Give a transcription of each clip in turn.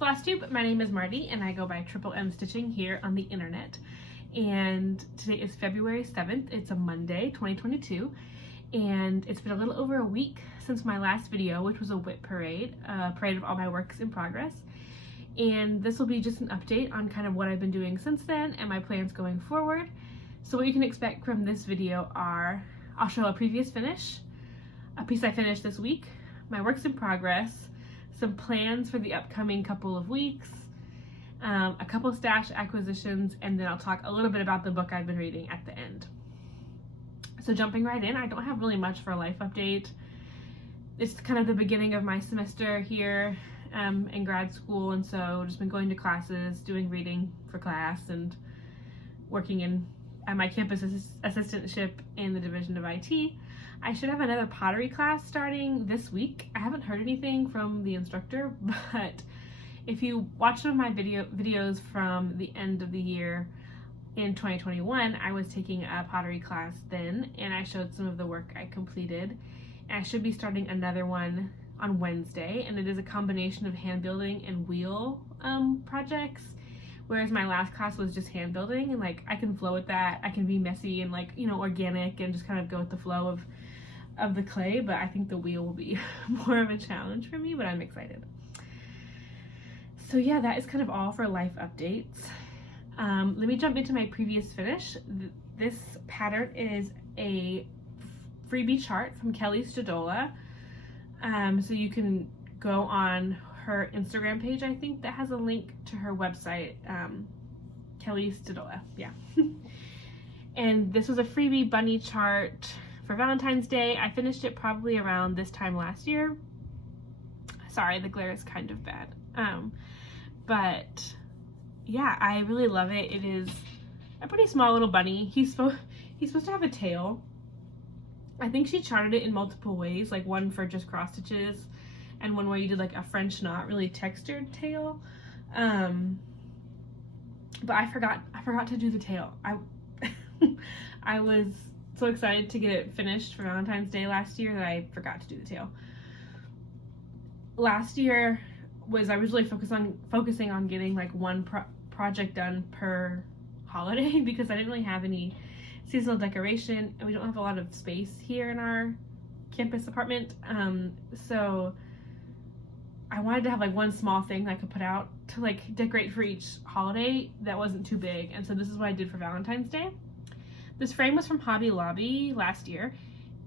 Flosstube. My name is Marty and I go by Triple M Stitching here on the internet. And today is February 7th. It's a Monday, 2022. And it's been a little over a week since my last video, which was a WIP parade, a parade of all my works in progress. And this will be just an update on kind of what I've been doing since then and my plans going forward. So what you can expect from this video are, I'll show a previous finish, a piece I finished this week, my works in progress, some plans for the upcoming couple of weeks, a couple stash acquisitions, and then I'll talk a little bit about the book I've been reading at the end. So jumping right in, I don't have really much for a life update. It's kind of the beginning of my semester here in grad school, and so just been going to classes, doing reading for class, and working at my campus assistantship in the Division of IT. I should have another pottery class starting this week. I haven't heard anything from the instructor, but if you watch some of my videos from the end of the year in 2021, I was taking a pottery class then, and I showed some of the work I completed. And I should be starting another one on Wednesday, and it is a combination of hand building and wheel projects. Whereas my last class was just hand building, and like I can flow with that. I can be messy and like, you know, organic and just kind of go with the flow of the clay, but I think the wheel will be more of a challenge for me, but I'm excited. So yeah, that is kind of all for life updates. Let me jump into my previous finish. This pattern is a freebie chart from Kelly Stadola. So you can go on her Instagram page, I think, that has a link to her website, Kelly Stadola, yeah. And this was a freebie bunny chart for Valentine's Day. I finished it probably around this time last year. Sorry, the glare is kind of bad. But yeah, I really love it. It is a pretty small little bunny. He's supposed to have a tail. I think she charted it in multiple ways, like one for just cross stitches and one where you did like a French knot, really textured tail. But I forgot to do the tail. I was so excited to get it finished for Valentine's Day last year that I forgot to do the tail. Last year I was really focusing on getting like one project done per holiday because I didn't really have any seasonal decoration and we don't have a lot of space here in our campus apartment. So I wanted to have like one small thing that I could put out to like decorate for each holiday that wasn't too big, and so this is what I did for Valentine's Day. This frame was from Hobby Lobby last year,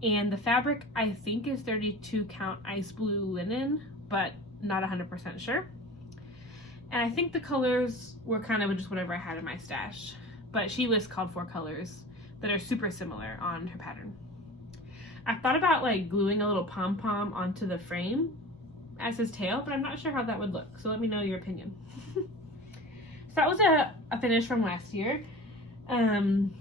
and the fabric I think is 32 count ice blue linen, but not 100% sure. And I think the colors were kind of just whatever I had in my stash, but she lists called for colors that are super similar on her pattern. I thought about like gluing a little pom-pom onto the frame as his tail, but I'm not sure how that would look, so let me know your opinion. So that was a finish from last year. And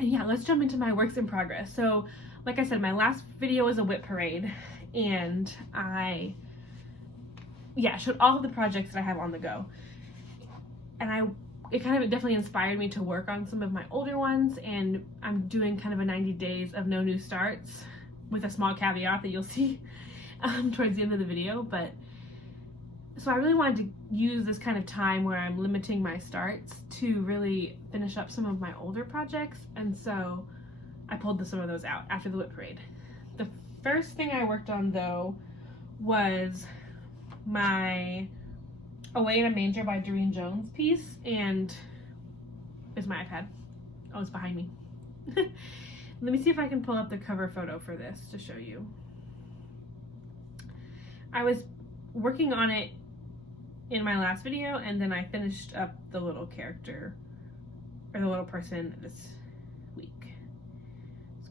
yeah, let's jump into my works in progress. So like I said, my last video was a WIP parade, and I showed all of the projects that I have on the go. And it kind of definitely inspired me to work on some of my older ones, and I'm doing kind of a 90 days of no new starts with a small caveat that you'll see towards the end of the video. But so I really wanted to use this kind of time where I'm limiting my starts to really finish up some of my older projects, and so I pulled some of those out after the WIP parade. The first thing I worked on though was my Away in a Manger by Doreen Jones piece, and is my iPad. Oh, it's behind me. Let me see if I can pull up the cover photo for this to show you. I was working on it in my last video, and then I finished up the little character, or the little person, this week.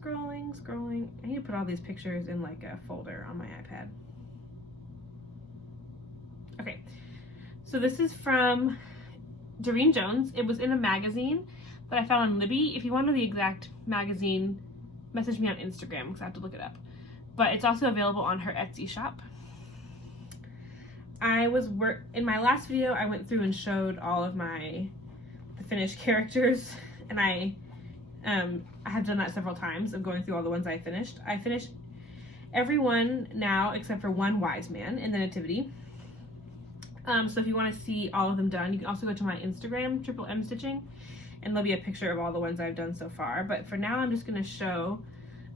Scrolling. I need to put all these pictures in like a folder on my iPad. Okay. So this is from Doreen Jones. It was in a magazine that I found on Libby. If you want to know the exact magazine, message me on Instagram because I have to look it up. But it's also available on her Etsy shop. In my last video, I went through and showed all of the finished characters, and I have done that several times of going through all the ones I finished. I finished everyone now except for one wise man in the Nativity. So if you want to see all of them done, you can also go to my Instagram, Triple M Stitching, and there'll be a picture of all the ones I've done so far. But for now, I'm just going to show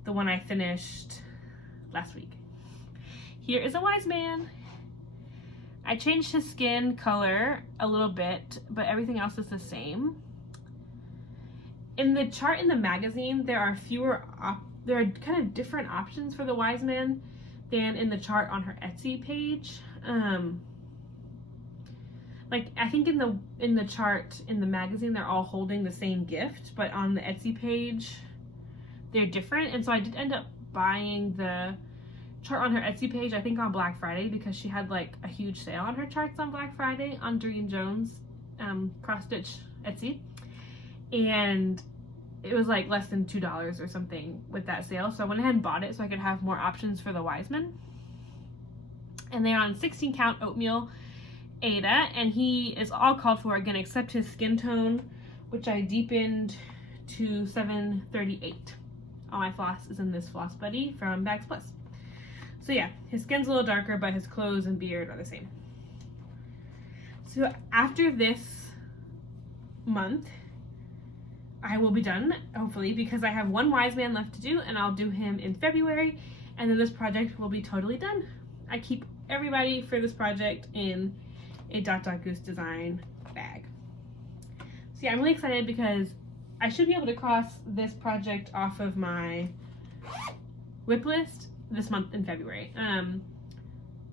the one I finished last week. Here is a wise man. I changed his skin color a little bit, but everything else is the same. In the chart in the magazine, there are there are kind of different options for the wise man than in the chart on her Etsy page. Like I think in the chart in the magazine, they're all holding the same gift, but on the Etsy page, they're different. And so I did end up buying the chart on her Etsy page, I think on Black Friday, because she had like a huge sale on her charts on Black Friday on Doreen Jones cross stitch Etsy, and it was like less than $2 or something with that sale. So I went ahead and bought it so I could have more options for the Wiseman. And they're on 16 count oatmeal Aida, and he is all called for again except his skin tone, which I deepened to 738. All my floss is in this Floss Buddy from Bags Plus. So yeah, his skin's a little darker, but his clothes and beard are the same. So after this month, I will be done, hopefully, because I have one wise man left to do, and I'll do him in February, and then this project will be totally done. I keep everybody for this project in a Goose design bag. So yeah, I'm really excited because I should be able to cross this project off of my whip list this month in February.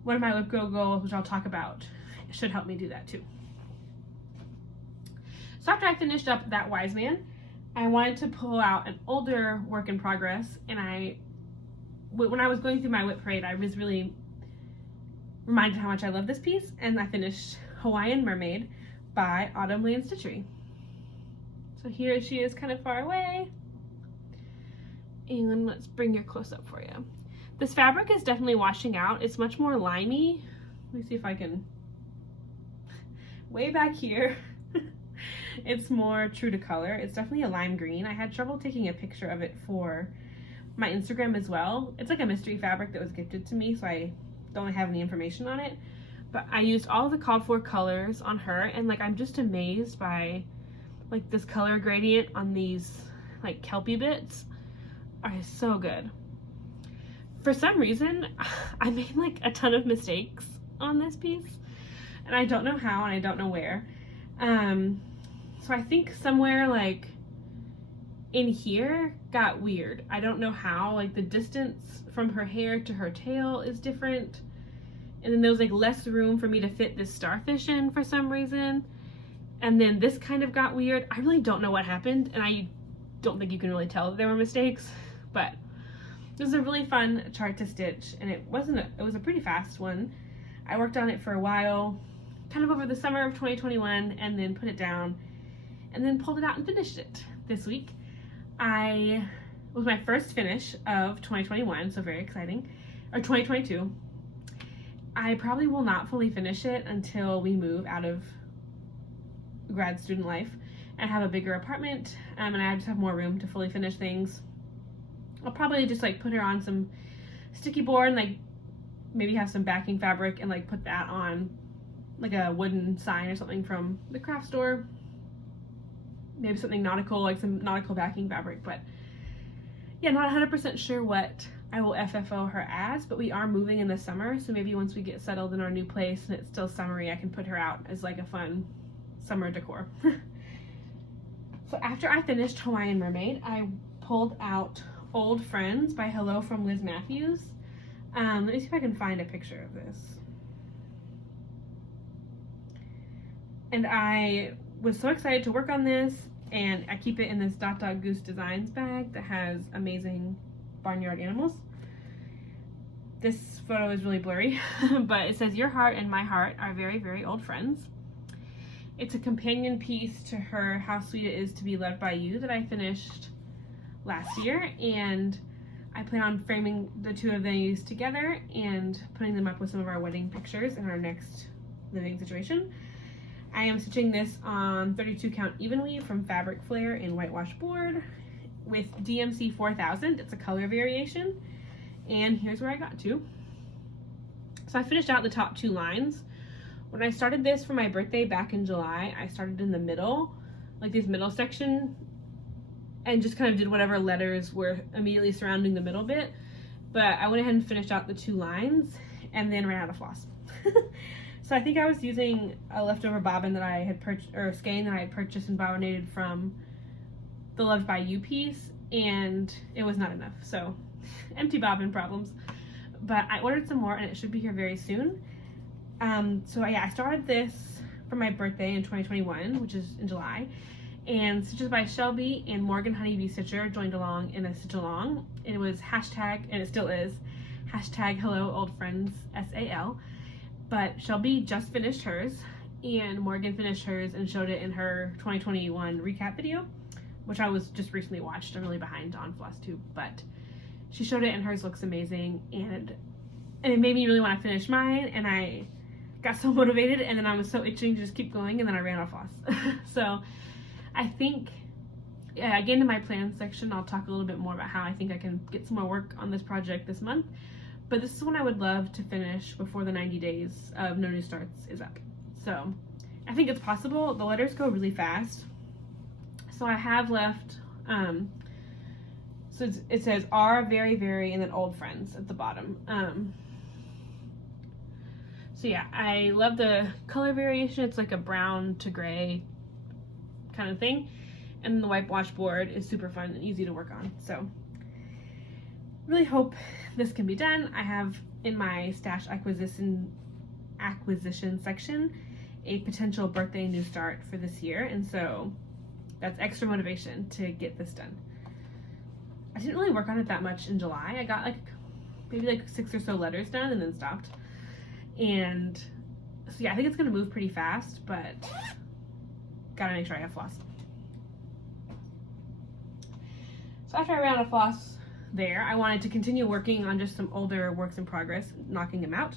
One of my Whip Girl goals, which I'll talk about, should help me do that too. So after I finished up that wise man, I wanted to pull out an older work in progress, and when I was going through my whip parade, I was really reminded how much I love this piece, and I finished Hawaiian Mermaid by Autumn Lane Stitchery. So here she is kind of far away, and let's bring her close up for you. This fabric is definitely washing out. It's much more limey. Let me see if I can, way back here, it's more true to color. It's definitely a lime green. I had trouble taking a picture of it for my Instagram as well. It's like a mystery fabric that was gifted to me, so I don't have any information on it. But I used all the called for colors on her, and like I'm just amazed by like this color gradient on these like kelpie bits are so good. For some reason, I made like a ton of mistakes on this piece, and I don't know how and I don't know where. So I think somewhere like in here got weird. I don't know how, like the distance from her hair to her tail is different. And then there was like less room for me to fit this starfish in for some reason. And then this kind of got weird. I really don't know what happened, and I don't think you can really tell that there were mistakes, but this was a really fun chart to stitch, and it was a pretty fast one. I worked on it for a while, kind of over the summer of 2021, and then put it down, and then pulled it out and finished it this week. It was my first finish of 2021, so very exciting, or 2022. I probably will not fully finish it until we move out of grad student life and have a bigger apartment, and I just have more room to fully finish things. I'll probably just like put her on some sticky board and like maybe have some backing fabric and like put that on like a wooden sign or something from the craft store. Maybe something nautical, like some nautical backing fabric, but yeah, not 100% sure what I will FFO her as, but we are moving in the summer, so maybe once we get settled in our new place and it's still summery, I can put her out as like a fun summer decor. So after I finished Hawaiian Mermaid, I pulled out Old Friends by Hello from Liz Matthews. Let me see if I can find a picture of this. And I was so excited to work on this, and I keep it in this Goose Designs bag that has amazing barnyard animals. This photo is really blurry, but it says, "Your heart and my heart are very, very old friends." It's a companion piece to her How Sweet It Is to Be Loved by You that I finished last year, and I plan on framing the two of these together and putting them up with some of our wedding pictures in our next living situation. I am stitching this on 32 count even weave from Fabric Flare in whitewash board with DMC 4000. It's a color variation, and here's where I got to. So I finished out the top two lines When I started this for my birthday back in July, I started in the middle, like this middle section, and just kind of did whatever letters were immediately surrounding the middle bit. But I went ahead and finished out the 2 lines and then ran out of floss. So I think I was using a leftover bobbin that I had purchased, or a skein that I had purchased and bobbinated from the Loved by You piece, and it was not enough. So empty bobbin problems. But I ordered some more and it should be here very soon. So yeah, I started this for my birthday in 2021, which is in July. And Stitches by Shelby and Morgan Honeybee Stitcher joined along in a stitch along. It was hashtag, and it still is, hashtag hello old friends SAL. But Shelby just finished hers, and Morgan finished hers and showed it in her 2021 recap video, which I was just recently watched. I'm really behind on Flosstube, but she showed it and hers looks amazing, and it made me really want to finish mine, and I got so motivated, and then I was so itching to just keep going, and then I ran out of floss. So I think, yeah, again, in my plans section, I'll talk a little bit more about how I think I can get some more work on this project this month. But this is one I would love to finish before the 90 days of No New Starts is up. So I think it's possible. The letters go really fast. So I have left, so it says our very, very, and then old friends at the bottom. So yeah, I love the color variation. It's like a brown to gray kind of thing. And the whitewash board is super fun and easy to work on. So really hope this can be done. I have in my stash acquisition section a potential birthday new start for this year, and so that's extra motivation to get this done. I didn't really work on it that much in July. I got like maybe like 6 or so letters done and then stopped. And so yeah, I think it's gonna move pretty fast, but gotta make sure I have floss. So after I ran out of floss there, I wanted to continue working on just some older works in progress, knocking them out.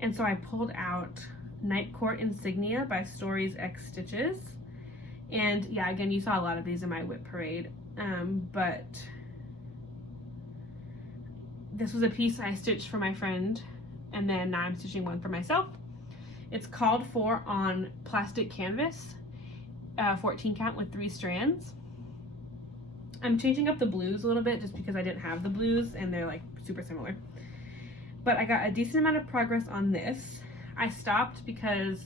And so I pulled out Night Court Insignia by Stories X Stitches. And yeah, again, you saw a lot of these in my whip parade. But this was a piece I stitched for my friend, and then now I'm stitching one for myself. It's called for on plastic canvas, 14 count with 3 strands. I'm changing up the blues a little bit just because I didn't have the blues and they're like super similar. But I got a decent amount of progress on this. I stopped because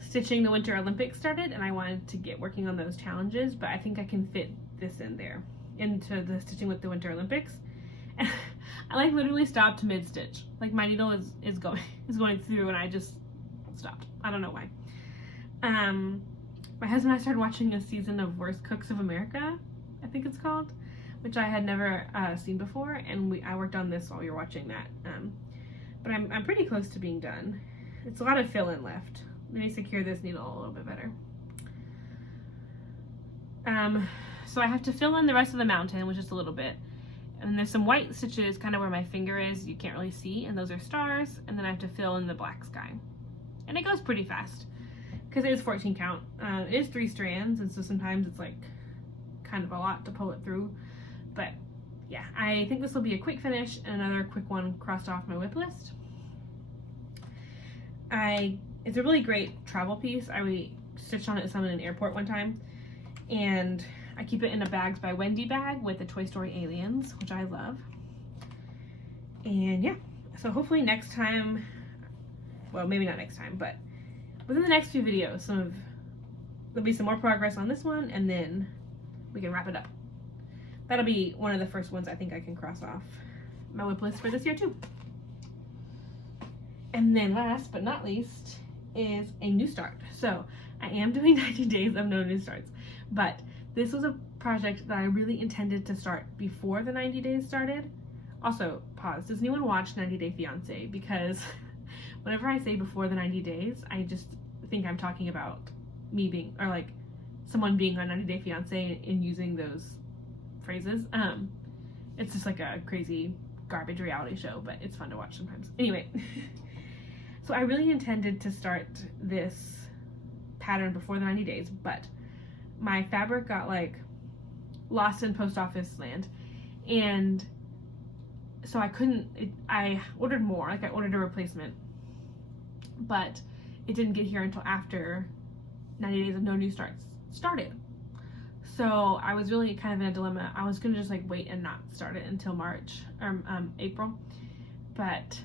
stitching the Winter Olympics started and I wanted to get working on those challenges, but I think I can fit this in there into the stitching with the Winter Olympics. And I like literally stopped mid-stitch. Like my needle is going through and I just stopped. I don't know why. My husband and I started watching a season of Worst Cooks of America, I think it's called, which I had never seen before, and I worked on this while we were watching that. But I'm pretty close to being done. It's a lot of fill-in left. Let me secure this needle a little bit better. So I have to fill in the rest of the mountain with just a little bit. And there's some white stitches kind of where my finger is, you can't really see, and those are stars, and then I have to fill in the black sky. And it goes pretty fast, because it is 14 count. It is 3 strands, and so sometimes it's like kind of a lot to pull it through. But yeah, I think this will be a quick finish and another quick one crossed off my whip list. It's a really great travel piece. I stitched on it some in an airport one time, and I keep it in a Bags by Wendy bag with the Toy Story aliens, which I love. And yeah, so hopefully next time, well, maybe not next time, but within the next few videos, there'll be some more progress on this one, and then we can wrap it up. That'll be one of the first ones I think I can cross off my whip list for this year too. And then last but not least is a new start. So I am doing 90 days of no new starts, but this was a project that I really intended to start before the 90 days started. Also, pause. Does anyone watch 90 Day Fiance? Because whenever I say before the 90 days, I just think I'm talking about me being, or like someone being on 90 Day Fiance and using those phrases. It's just like a crazy garbage reality show, but it's fun to watch sometimes. Anyway, so I really intended to start this pattern before the 90 days, but my fabric got like lost in post office land, and so I ordered more, like I ordered a replacement, but it didn't get here until after 90 days of no new starts started. So I was really kind of in a dilemma. I was gonna just like wait and not start it until March or April, but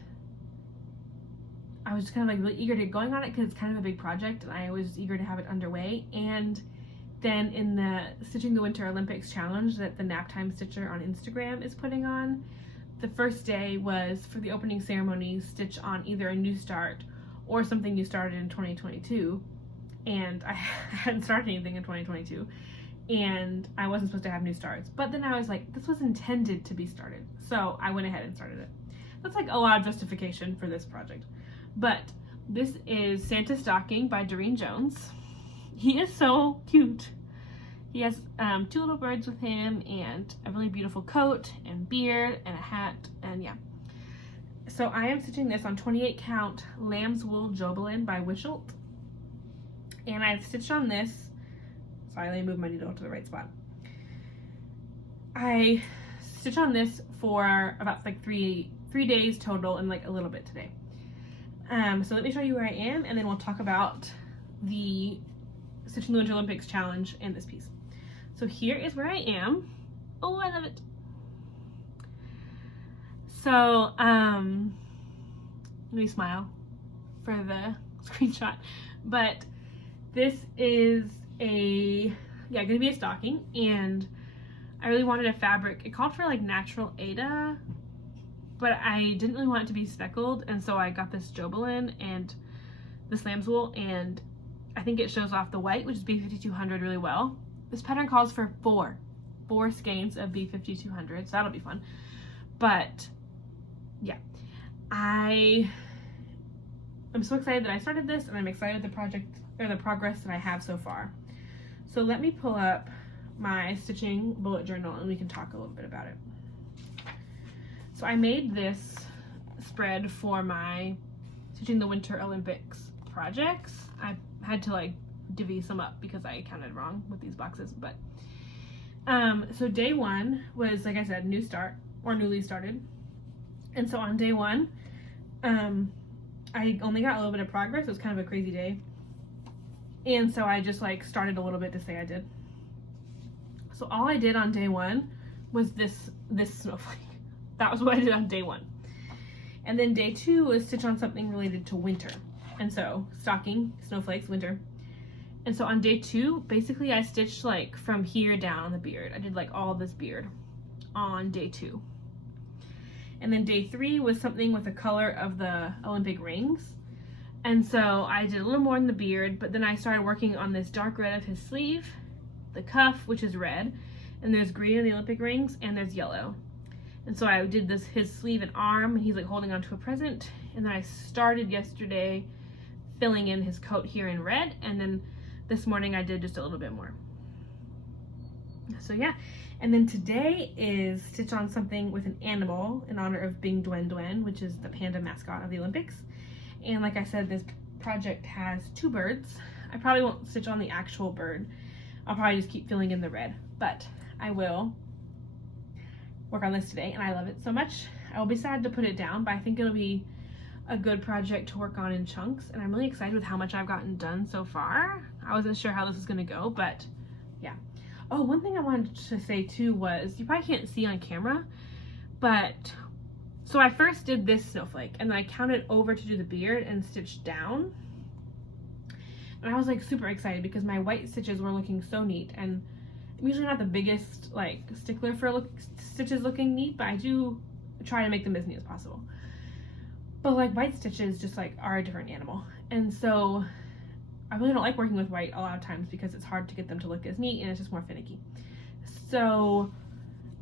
I was just kind of like really eager to get going on it because it's kind of a big project and I was eager to have it underway. And then in the Stitching the Winter Olympics challenge that the Naptime Stitcher on Instagram is putting on, the first day was for the opening ceremony, stitch on either a new start or something you started in 2022. And I hadn't started anything in 2022. And I wasn't supposed to have new starts. But then I was like, this was intended to be started. So I went ahead and started it. That's like a lot of justification for this project. But this is Santa Stocking by Doreen Jones. He is so cute. He has 2 little birds with him and a really beautiful coat and beard and a hat, and yeah. So I am stitching this on 28 count lamb's wool Jobelin by Wisholt. And I've stitched on this. Sorry, let me move my needle to the right spot. I stitched on this for about like three days total and like a little bit today. So let me show you where I am and then we'll talk about the Stitching the Winter Olympics challenge and this piece. So here is where I am. Oh, I love it. So, let me smile for the screenshot. But this is gonna be a stocking, and I really wanted a fabric. It called for like natural Aida, but I didn't really want it to be speckled, and so I got this Jobelin and this lamb's wool, and I think it shows off the white, which is B5200, really well. This pattern calls for four skeins of B5200, so that'll be fun. But yeah, I'm so excited that I started this, and I'm excited with the project or the progress that I have so far. So let me pull up my stitching bullet journal and we can talk a little bit about it. So I made this spread for my Stitching the Winter Olympics projects. I had to like divvy some up because I counted wrong with these boxes, but so day 1 was, like I said, new start or newly started. And so on day 1, I only got a little bit of progress. It was kind of a crazy day. And so I just like started a little bit to say I did. So all I did on day 1 was this snowflake. That was what I did on day 1. And then day 2 was stitch on something related to winter. And so stocking, snowflakes, winter. And so on day 2, basically I stitched like from here down on the beard. I did like all this beard on day 2. And then day 3 was something with the color of the Olympic rings. And so I did a little more in the beard, but then I started working on this dark red of his sleeve, the cuff, which is red, and there's green in the Olympic rings, and there's yellow. And so I did his sleeve and arm, and he's like holding onto a present. And then I started yesterday filling in his coat here in red, and then this morning I did just a little bit more. So yeah, and then today is stitch on something with an animal in honor of Bing Duen Duen, which is the panda mascot of the Olympics. And like I said, this project has 2 birds. I probably won't stitch on the actual bird. I'll probably just keep filling in the red, but I will work on this today, and I love it so much. I will be sad to put it down, but I think it'll be a good project to work on in chunks, and I'm really excited with how much I've gotten done so far. I wasn't sure how this was gonna go, but yeah. Oh, one thing I wanted to say too was, you probably can't see on camera, but so I first did this snowflake, and then I counted over to do the beard and stitched down. And I was like super excited because my white stitches were looking so neat, and I'm usually not the biggest like stickler for stitches looking neat, but I do try to make them as neat as possible. But like white stitches just like are a different animal, and so I really don't like working with white a lot of times because it's hard to get them to look as neat and it's just more finicky. So,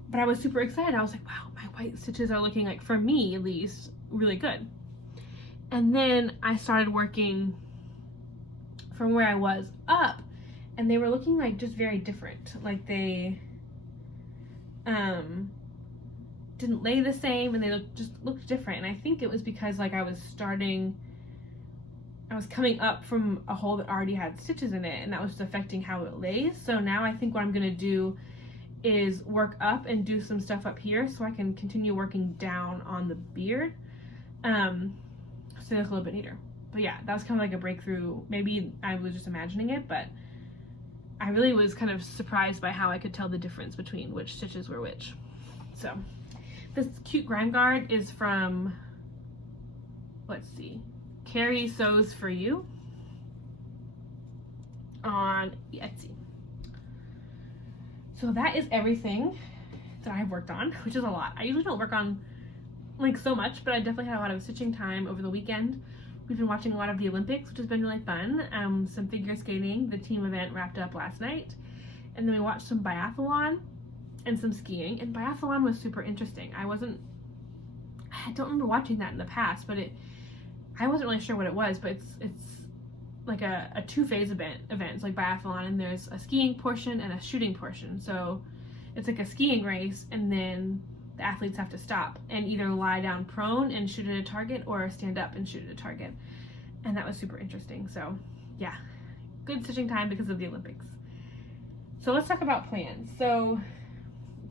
but I was super excited. I was like, wow, my white stitches are looking like, for me at least, really good. And then I started working from where I was up, and they were looking like just very different. Like they didn't lay the same, and they just looked different. And I think it was because like I was coming up from a hole that already had stitches in it, and that was just affecting how it lays. So now I think what I'm gonna do is work up and do some stuff up here so I can continue working down on the beard, so it looks a little bit neater. But yeah, that was kind of like a breakthrough. Maybe I was just imagining it, but I really was kind of surprised by how I could tell the difference between which stitches were which. So this cute grime guard is from, let's see, Carrie Sews For You on Etsy. So that is everything that I've worked on, which is a lot. I usually don't work on like so much, but I definitely had a lot of stitching time over the weekend. We've been watching a lot of the Olympics, which has been really fun. Some figure skating, the team event wrapped up last night. And then we watched some biathlon and some skiing. And biathlon was super interesting. I don't remember watching that in the past, but I wasn't really sure what it was, but it's like a two-phase event. It's like biathlon, and there's a skiing portion and a shooting portion. So it's like a skiing race, and then the athletes have to stop and either lie down prone and shoot at a target or stand up and shoot at a target. And that was super interesting. So yeah, good stitching time because of the Olympics. So let's talk about plans. So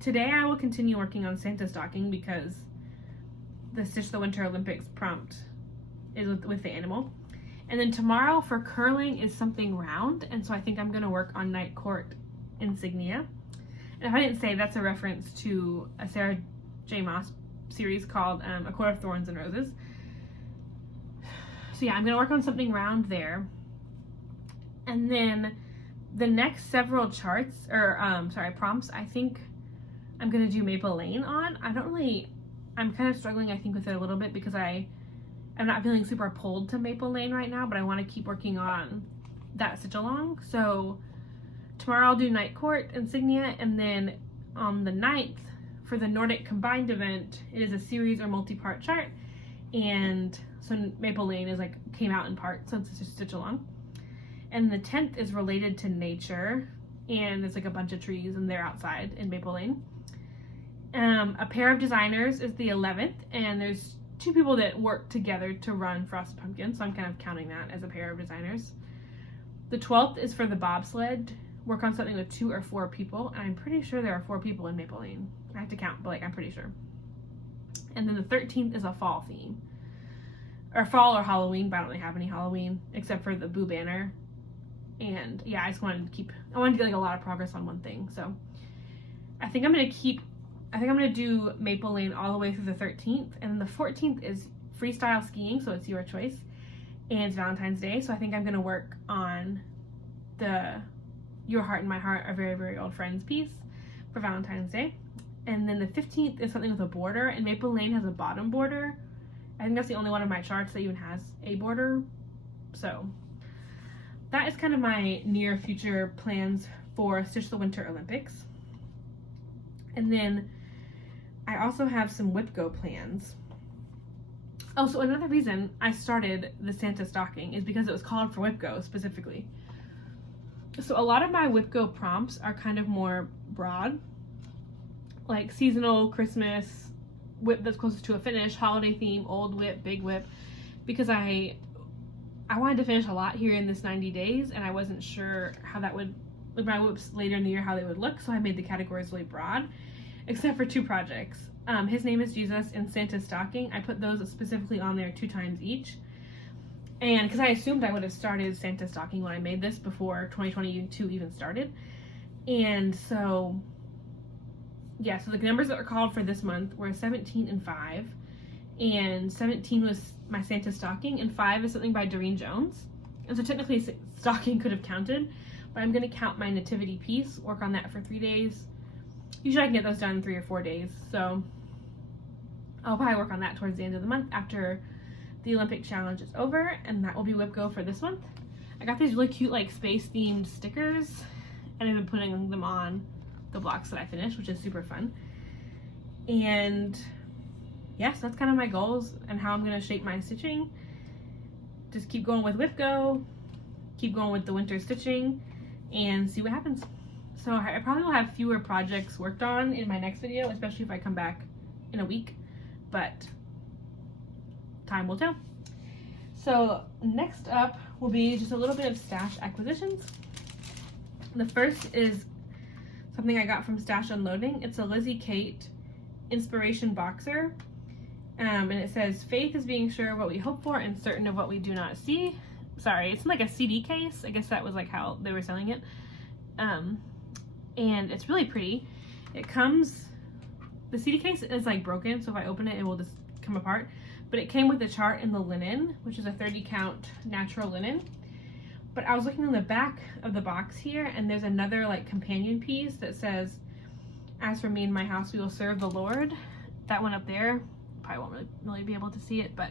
today I will continue working on Santa stocking because the Stitch the Winter Olympics prompt is with the animal. And then tomorrow for curling is something round, and so I think I'm going to work on Night Court insignia. And if I didn't say, that's a reference to a Sarah J. Maas series called A Court of Thorns and Roses. So yeah, I'm going to work on something round there. And then the next several charts, or prompts, I think I'm going to do Maple Lane on. I'm kind of struggling, I think, with it a little bit because I'm not feeling super pulled to Maple Lane right now, but I want to keep working on that stitch along. So tomorrow I'll do Night Court insignia, and then on the 9th for the Nordic Combined event, it is a series or multi-part chart, and so Maple Lane came out in part, so it's just stitch along. And the 10th is related to nature, and there's like a bunch of trees and they're outside in Maple Lane. A Pair of Designers is the 11th, and there's two people that work together to run Frosted Pumpkin, so I'm kind of counting that as a pair of designers. The 12th is for the bobsled, work on something with 2 or 4 people, and I'm pretty sure there are 4 people in Maple Lane. I have to count, but I'm pretty sure. And then the 13th is a fall theme, or fall or Halloween, but I don't really have any Halloween except for the Boo banner. And yeah, I wanted to get a lot of progress on one thing, so I think I'm gonna do Maple Lane all the way through the 13th, and the 14th is freestyle skiing, so it's your choice, and it's Valentine's Day, so I think I'm gonna work on the Your Heart and My Heart Are Very, Very Old Friends piece for Valentine's Day. And then the 15th is something with a border, and Maple Lane has a bottom border. I think that's the only one of my charts that even has a border. So that is kind of my near future plans for Stitch the Winter Olympics. And then I also have some WIPGO plans. Oh, so another reason I started the Santa stocking is because it was called for WIPGO specifically. So a lot of my WIPGO prompts are kind of more broad, like seasonal, Christmas, WIP that's closest to a finish, holiday theme, old WIP, big WIP, because I wanted to finish a lot here in this 90 days, and I wasn't sure how that would, with my WIPs later in the year, how they would look, so I made the categories really broad, except for 2 projects. His Name is Jesus and Santa's Stocking. I put those specifically on there 2 times each. And because I assumed I would have started Santa's Stocking when I made this before 2022 even started. And so, yeah, so the numbers that were called for this month were 17 and 5. And 17 was my Santa's Stocking, and 5 is something by Doreen Jones. And so technically stocking could have counted, but I'm going to count my nativity piece, work on that for 3 days. Usually I can get those done in 3 or 4 days, so I'll probably work on that towards the end of the month after the Olympic challenge is over, and that will be WIPGO for this month. I got these really cute space themed stickers, and I've been putting them on the blocks that I finished, which is super fun. And yes, that's kind of my goals and how I'm going to shape my stitching. Just keep going with WIPGO, keep going with the winter stitching, and see what happens. So I probably will have fewer projects worked on in my next video, especially if I come back in a week, but time will tell. So next up will be just a little bit of stash acquisitions. The first is something I got from Stash Unloading. It's a Lizzie Kate Inspiration Boxer. And it says, faith is being sure of what we hope for and certain of what we do not see. Sorry, it's like a CD case. I guess that was like how they were selling it. And it's really pretty. It comes, the CD case is like broken, so if I open it, it will just come apart. But it came with a chart in the linen, which is a 30 count natural linen. But I was looking on the back of the box here, and there's another like companion piece that says, as for me and my house, we will serve the Lord. That one up there, probably won't really be able to see it, but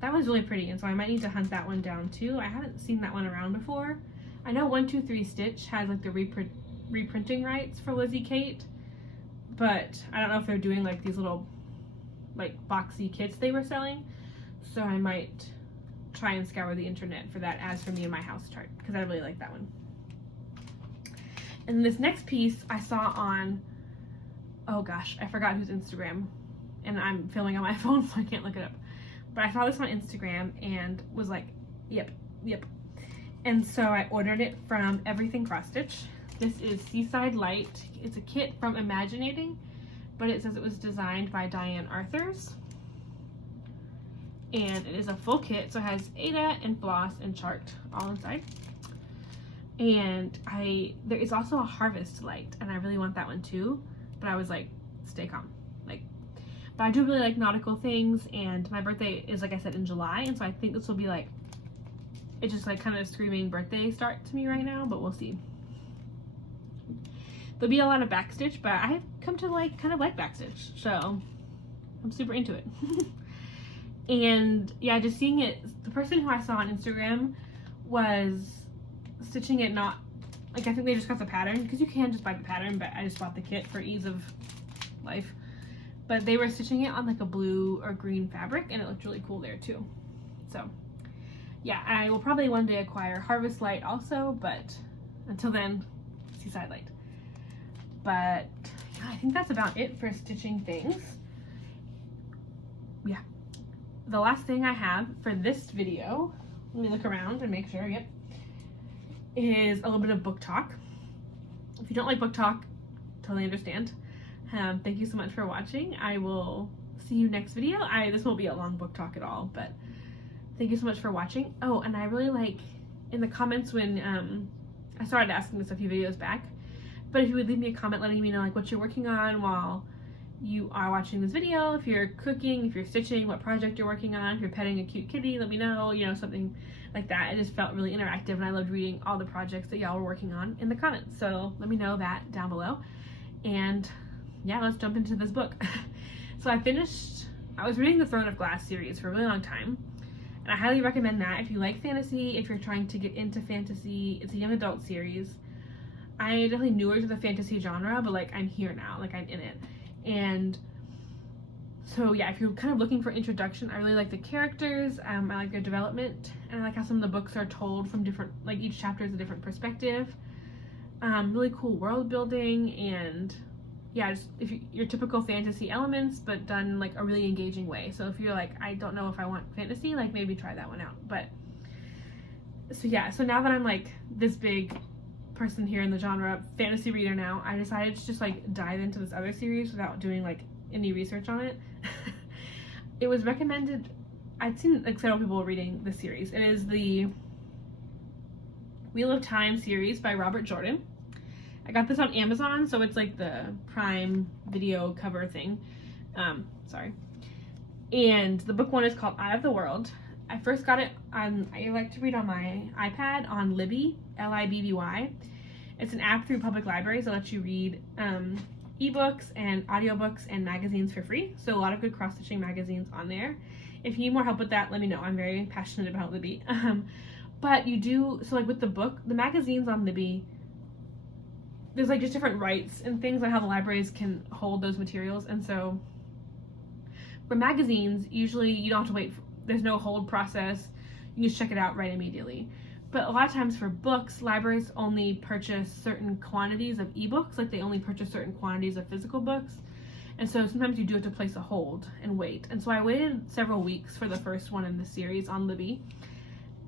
that one's really pretty, and so I might need to hunt that one down too. I haven't seen that one around before. I know 123 Stitch has like the reprinting rights for Lizzie Kate, but I don't know if they're doing like these little like boxy kits they were selling, so I might try and scour the internet for that as for me and my house chart, because I really like that one. And this next piece I saw on, oh gosh, I forgot whose Instagram, and I'm filming on my phone so I can't look it up, but I saw this on Instagram and was like, yep. And so I ordered it from Everything Cross Stitch. This is Seaside Light. It's a kit from Imaginating, but it says it was designed by Diane Arthurs. And it is a full kit, so it has Ada and floss and chart all inside. And there is also a Harvest Light, and I really want that one too, but I was like, stay calm. But I do really like nautical things, and my birthday is, like I said, in July, and so I think this will be like, it's just like kind of a screaming birthday start to me right now, but we'll see. There'll be a lot of backstitch, but I've come to like kind of like backstitch, so I'm super into it. And yeah, just seeing it, the person who I saw on Instagram was stitching it not, like I think they just got the pattern, because you can just buy the pattern, but I just bought the kit for ease of life. But they were stitching it on like a blue or green fabric, and it looked really cool there too. So yeah, I will probably one day acquire Harvest Light also, but until then, Seaside Light. But yeah, I think that's about it for stitching things. Yeah. The last thing I have for this video, let me look around and make sure, yep, is a little bit of book talk. If you don't like book talk, totally understand. Thank you so much for watching. I will see you next video. This won't be a long book talk at all, but thank you so much for watching. Oh, and I really like, in the comments when, I started asking this a few videos back, but if you would leave me a comment letting me know like what you're working on while you are watching this video, if you're cooking, if you're stitching, what project you're working on, if you're petting a cute kitty, let me know, you know, something like that. It just felt really interactive, and I loved reading all the projects that y'all were working on in the comments. So let me know that down below. And yeah, let's jump into this book. So I was reading the Throne of Glass series for a really long time, and I highly recommend that if you like fantasy, if you're trying to get into fantasy. It's a young adult series. I'm definitely newer to the fantasy genre, but like I'm here now, like I'm in it. And so yeah, if you're kind of looking for introduction, I really like the characters, I like their development, and I like how some of the books are told from different, like each chapter is a different perspective. Really cool world building, and yeah, just if your typical fantasy elements, but done like a really engaging way. So if you're like, I don't know if I want fantasy, like maybe try that one out. But so yeah, so now that I'm like this big person here in the genre, fantasy reader now, I decided to just like dive into this other series without doing like any research on it. It was recommended, I'd seen like several people reading this series. It is the Wheel of Time series by Robert Jordan. I got this on Amazon, so it's like the Prime Video cover thing. Sorry. And the book one is called Eye of the World. I first got it on, I like to read on my iPad on Libby, Libby. It's an app through public libraries that lets you read ebooks and audiobooks and magazines for free. So a lot of good cross-stitching magazines on there. If you need more help with that, let me know. I'm very passionate about Libby. But you do, so like with the book, the magazines on Libby, there's like just different rights and things like how the libraries can hold those materials. And so for magazines, usually you don't have to wait, there's no hold process. You can just check it out right immediately. But a lot of times for books, libraries only purchase certain quantities of ebooks, like they only purchase certain quantities of physical books. And so sometimes you do have to place a hold and wait. And so I waited several weeks for the first one in the series on Libby.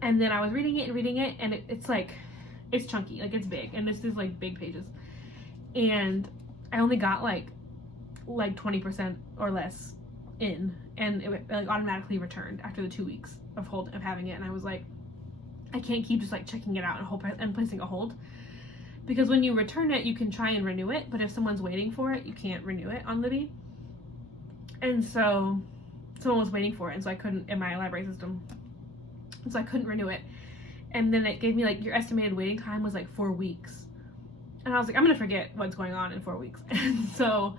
And then I was reading it, and it's like, it's chunky, like it's big, and this is like big pages. And I only got like 20% or less in, and it like automatically returned after the 2 weeks of having it. And I was like, I can't keep just like checking it out and placing a hold, because when you return it, you can try and renew it, but if someone's waiting for it, you can't renew it on Libby. And so someone was waiting for it, and so I couldn't, in my library system, so I couldn't renew it. And then it gave me like, your estimated waiting time was like 4 weeks. And I was like, I'm gonna forget what's going on in 4 weeks. And so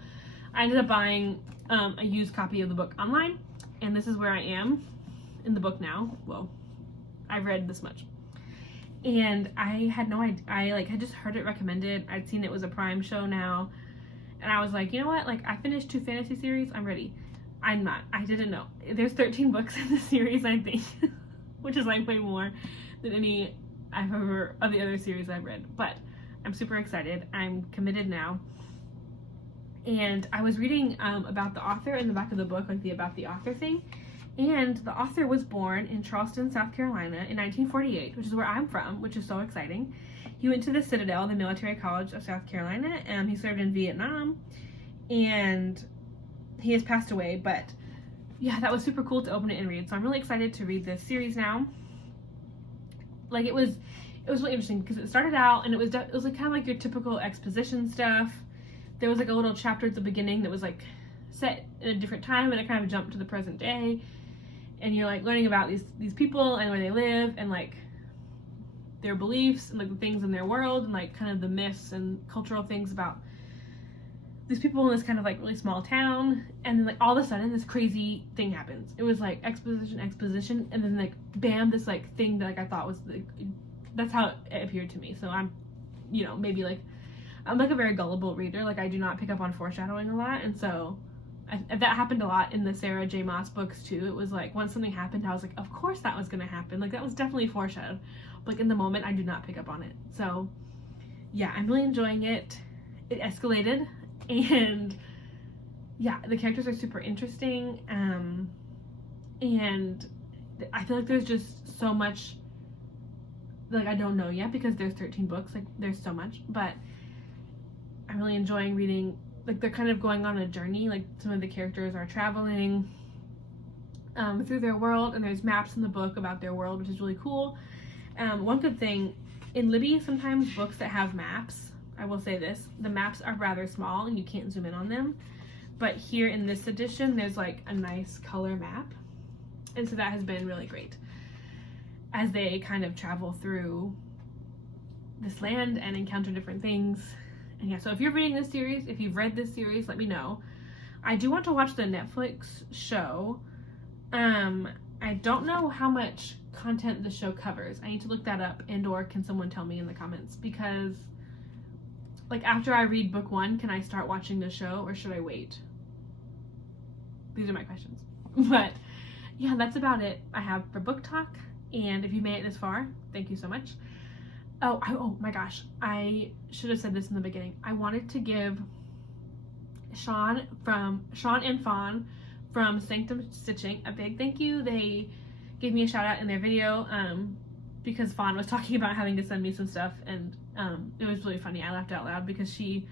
I ended up buying a used copy of the book online, and this is where I am in the book now. Well, I've read this much. And I had no idea, I like had just heard it recommended. I'd seen it was a Prime show now, and I was like, you know what, like I finished 2 fantasy series, I'm ready. I'm not, I didn't know. There's 13 books in the series, I think, which is like way more than any I've ever, of the other series I've read, but I'm super excited. I'm committed now. And I was reading about the author in the back of the book, like the about the author thing, and the author was born in Charleston, South Carolina in 1948, which is where I'm from, which is so exciting. He went to the Citadel, the military college of South Carolina, and he served in Vietnam, and he has passed away. But yeah, that was super cool to open it and read, so I'm really excited to read this series now. Like it was really interesting because it started out and it was like kind of like your typical exposition stuff. There was like a little chapter at the beginning that was like set in a different time, and it kind of jumped to the present day, and you're like learning about these people and where they live and like their beliefs and like the things in their world and like kind of the myths and cultural things about these people in this kind of like really small town. And then like all of a sudden this crazy thing happens. It was like exposition, and then like bam, this like thing that like I thought was like, that's how it appeared to me. So I'm, you know, maybe like I'm like a very gullible reader. Like I do not pick up on foreshadowing a lot, and so that happened a lot in the Sarah J. Maas books too. It was like once something happened, I was like, of course that was gonna happen. Like that was definitely foreshadowed. But like in the moment, I do not pick up on it. So yeah, I'm really enjoying it. It escalated, and yeah, the characters are super interesting. And I feel like there's just so much like I don't know yet because there's 13 books. Like there's so much, but I'm really enjoying reading. Like they're kind of going on a journey. Like some of the characters are traveling through their world, and there's maps in the book about their world, which is really cool. One good thing in Libby, sometimes books that have maps, I will say this, the maps are rather small and you can't zoom in on them. But here in this edition, there's like a nice color map, and so that has been really great as they kind of travel through this land and encounter different things. And yeah, so if you're reading this series, if you've read this series, let me know. I do want to watch the Netflix show. I don't know how much content the show covers. I need to look that up, and or can someone tell me in the comments, because like after I read book 1, can I start watching the show or should I wait? These are my questions. But yeah, that's about it I have for book talk. And if you made it this far, thank you so much. Oh my gosh, I should have said this in the beginning. I wanted to give Sean and Fawn from Sanctum Stitching a big thank you. They gave me a shout out in their video because Fawn was talking about having to send me some stuff, and it was really funny. I laughed out loud because she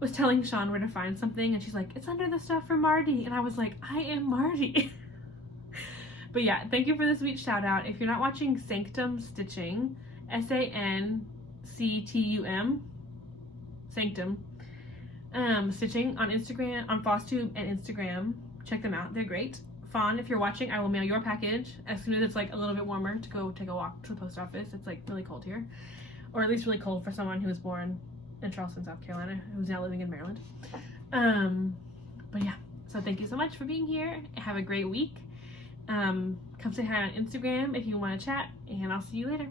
was telling Sean where to find something, and she's like, it's under the stuff for Marty, and I was like, I am Marty. But yeah, thank you for the sweet shout out. If you're not watching Sanctum Stitching, SANCTUM, Sanctum Stitching on Instagram, on Flosstube and Instagram, check them out, they're great. Fawn, if you're watching, I will mail your package as soon as it's like a little bit warmer to go take a walk to the post office. It's like really cold here, or at least really cold for someone who was born in Charleston, South Carolina, who's now living in Maryland. But yeah, so thank you so much for being here. Have a great week. Come say hi on Instagram if you want to chat, and I'll see you later.